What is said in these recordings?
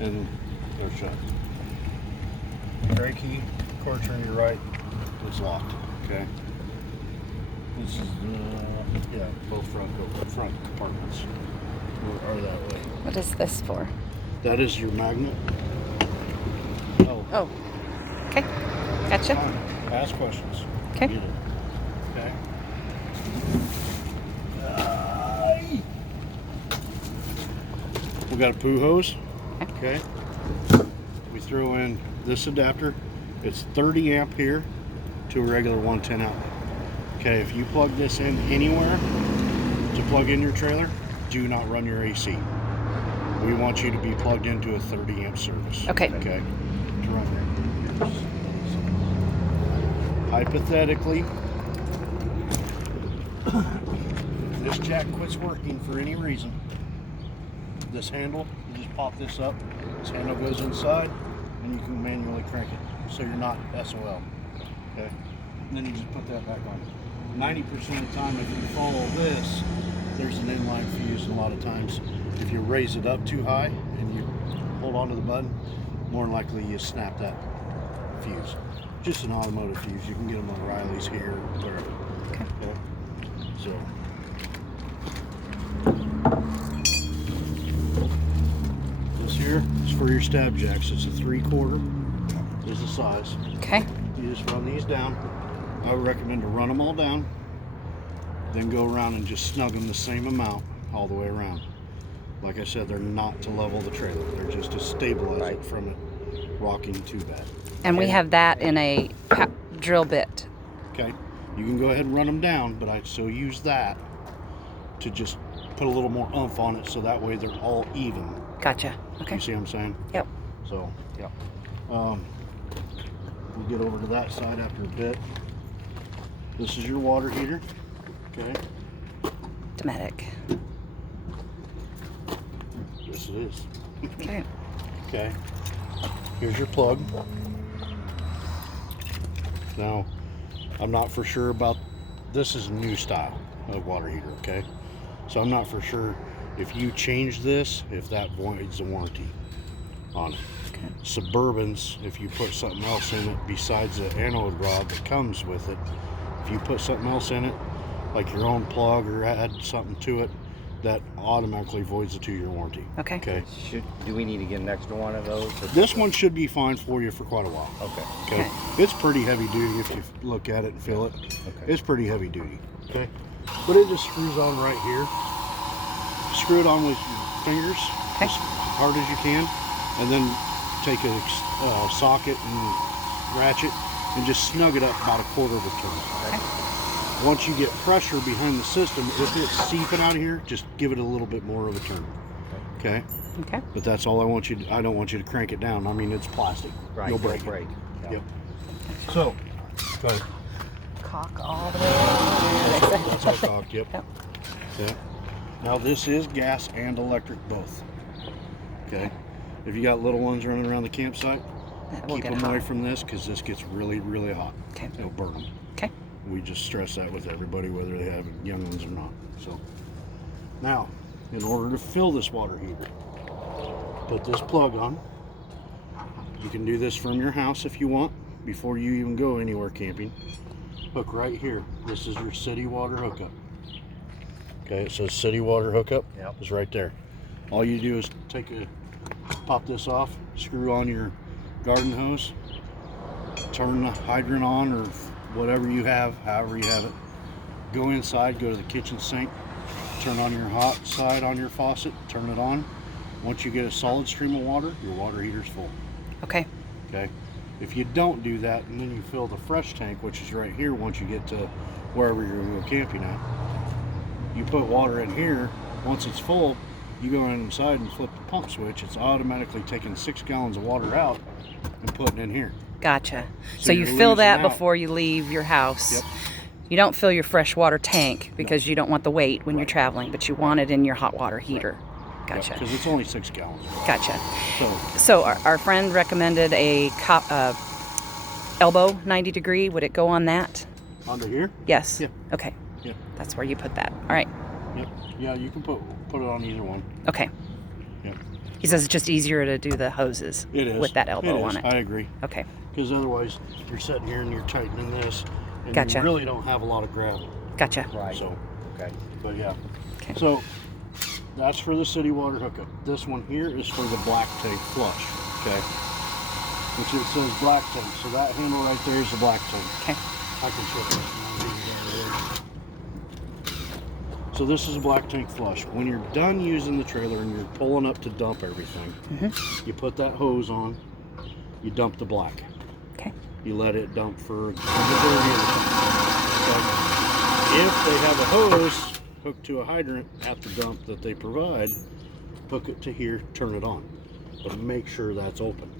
and they're shut. Brake key, cord turn to your right, it's locked. Okay. This is yeah, both front compartments are that way. What is this for? That is your magnet. Oh. Okay. Gotcha. Ask questions. Okay. Get it. Okay. We got a poo hose. Okay. We throw in this adapter. It's 30 amp here to a regular 110 outlet. Okay, if you plug this in anywhere to plug in your trailer, do not run your AC. We want you to be plugged into a 30 amp service. Okay. Okay. To run there. Hypothetically, this jack quits working for any reason. This handle, you just pop this up. This handle goes inside, and you can manually crank it, so you're not SOL. Okay. And then you just put that back on. 90% of the time, if you follow this, there's an inline fuse, and a lot of times, if you raise it up too high and you hold onto the button, more than likely you snap that fuse. Just an automotive fuse. You can get them on Riley's here, wherever. Okay. So. This here is for your stab jacks. It's a 3/4 is the size. Okay. You just run these down. I would recommend to run them all down, then go around and just snug them the same amount all the way around. Like I said, they're not to level the trailer. They're just to stabilize it from it rocking too bad. And we have that in a drill bit. Okay. You can go ahead and run them down, but I still use that to just put a little more oomph on it so that way they're all even. Gotcha. Okay. You see what I'm saying? Yep. So, yeah. We'll get over to that side after a bit. This is your water heater. Okay. Dometic. Yes, it is. Okay. Okay. Here's your plug. Now, I'm not for sure about, this is a new style of water heater, okay? So I'm not for sure if you change this, if that voids the warranty on it. Okay. Suburbans, if you put something else in it besides the anode rod that comes with it, if you put something else in it, like your own plug or add something to it, that automatically voids the 2-year warranty. Okay. Okay. Do we need to get an extra one of those? This one should be fine for you for quite a while. Okay. Okay. It's pretty heavy duty if you look at it and feel it. Okay. It's pretty heavy duty. Okay. But it just screws on right here. Screw it on with your fingers Okay. as hard as you can, and then take a socket and ratchet and just snug it up about 1/4 of a turn. Okay. Once you get pressure behind the system, if it's seeping out of here, just give it a little bit more of a turn. Okay. Okay. But that's all I want you to, I don't want you to crank it down. I mean, it's plastic. Right. You'll break it. Yeah. Yep. So, go ahead. Cock all the way around. That's how it's cocked, yep. Yep. Yeah. Now this is gas and electric both. Okay. If you got little ones running around the campsite, That will keep get them away hot. from this because this gets really, really hot. Okay. It'll burn them. Okay. We just stress that with everybody, whether they have young ones or not. So, now, in order to fill this water heater, put this plug on. You can do this from your house if you want, before you even go anywhere camping. Hook right here. This is your city water hookup. Okay, it says city water hookup. Yep. It's right there. All you do is pop this off, screw on your garden hose, turn the hydrant on or whatever you have, however you have it. Go inside, go to the kitchen sink, turn on your hot side on your faucet, turn it on. Once you get a solid stream of water, your water heater's full. Okay. Okay. If you don't do that, and then you fill the fresh tank, which is right here once you get to wherever you're going to go camping at, you put water in here. Once it's full, you go inside and flip the pump switch. It's automatically taking 6 gallons of water out and putting in here. Gotcha. So you you're fill losing that out. before you leave your house. Yep. You don't fill your freshwater tank because you don't want the weight when you're traveling, but you want it in your hot water heater. Gotcha. Because it's only 6 gallons. Gotcha. So So our friend recommended a elbow 90 degree. Would it go on that? under here. Yes. Yeah. Okay. Yeah. That's where you put that. All right. Yep. Yeah, you can put it on either one. Okay. Yep. He says it's just easier to do the hoses It is. with that elbow on it. I agree. Okay. Because otherwise, you're sitting here and you're tightening this, and Gotcha. you really don't have a lot of grab. Gotcha. Right. So, Okay. but yeah. Okay. So that's for the city water hookup. This one here is for the black tank flush. Okay. Which it says black tank. So that handle right there is the black tank. Okay. I can show you. So this is a black tank flush. When you're done using the trailer and you're pulling up to dump everything, you put that hose on, you dump the black. Okay. You let it dump for the majority of the time. Okay. If they have a hose hooked to a hydrant at the dump that they provide, hook it to here, turn it on. But make sure that's open.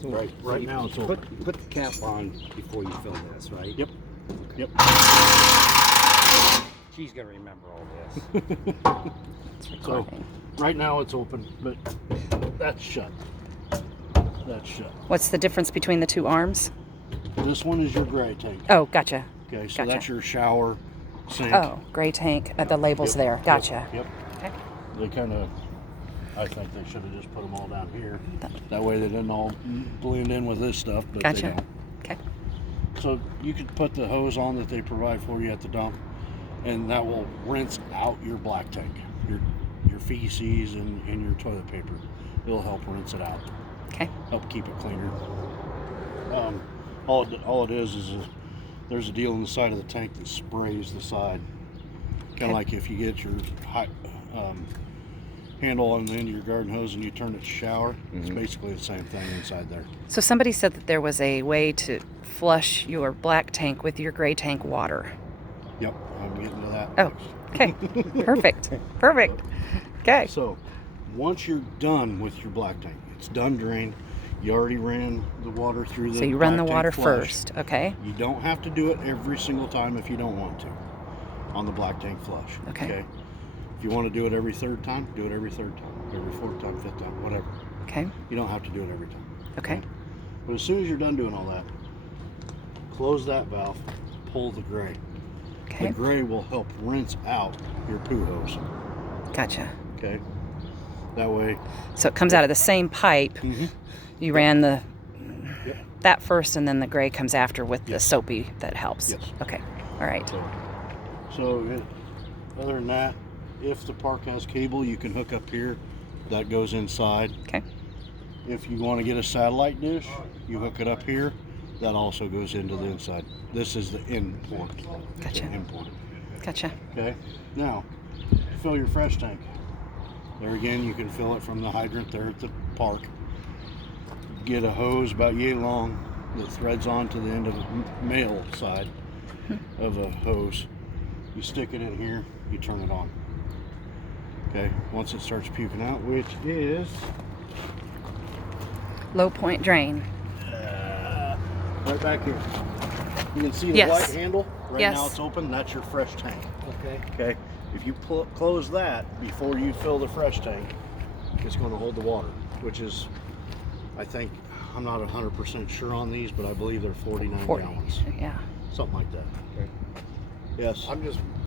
So Right you now it's put, open. put the cap on before you fill this, right? Yep. Yep. She's gonna remember all this. It's So recording. right now it's open, but that's shut. That's shut. What's the difference between the two arms? This one is your gray tank. Oh, gotcha. Okay, so Gotcha. that's your shower sink. Oh, gray tank. The label's Yep, there. yep, Gotcha. Yep. Okay. They kind of, I think they should have just put them all down here. That way they didn't all blend in with this stuff, but they Gotcha. don't. Okay. So you could put the hose on that they provide for you at the dump, and that will rinse out your black tank, your feces and your toilet paper. It'll help rinse it out, Okay. help keep it cleaner. All it is there's a deal on the side of the tank that sprays the side, kind Okay. of like if you get your handle on the end of your garden hose and you turn it to shower. It's basically the same thing inside there. So somebody said that there was a way to flush your black tank with your gray tank water. Yep, I'm getting to that. Oh, okay. Perfect. Perfect. Okay. So once you're done with your black tank, it's done drained. You already ran the water through the So you run the black water tank flush. first, okay? You don't have to do it every single time if you don't want to on the black tank flush. Okay. If you want to do it every third time, do it every third time, every fourth time, fifth time, whatever. Okay. You don't have to do it every time. Okay. But as soon as you're done doing all that, close that valve, pull the gray. Okay. The gray will help rinse out your poo hose. Gotcha. Okay. That way. So it comes out of the same pipe. You ran the Yep. that first, and then the gray comes after with the Yes. soapy that helps. Yes. Okay. All right. Other than that, if the park has cable, you can hook up here. That goes inside. Okay. If you want to get a satellite dish, you hook it up here. That also goes into the inside. This is the end point. Gotcha. The end point. Gotcha. Okay. Now, fill your fresh tank. There again, you can fill it from the hydrant there at the park. Get a hose about yay long that threads onto the end of the male side of a hose. You stick it in here, you turn it on. Okay, once it starts puking out, which is Low point drain. right back here. You can see the Yes. white handle. Right Yes. now it's open. That's your fresh tank. Okay. Okay, if you close that before you fill the fresh tank, it's going to hold the water, which is, I think, I'm not 100% sure on these, but I believe they're 49 40. gallons. Yeah. Something like that. Okay. Yes. I'm just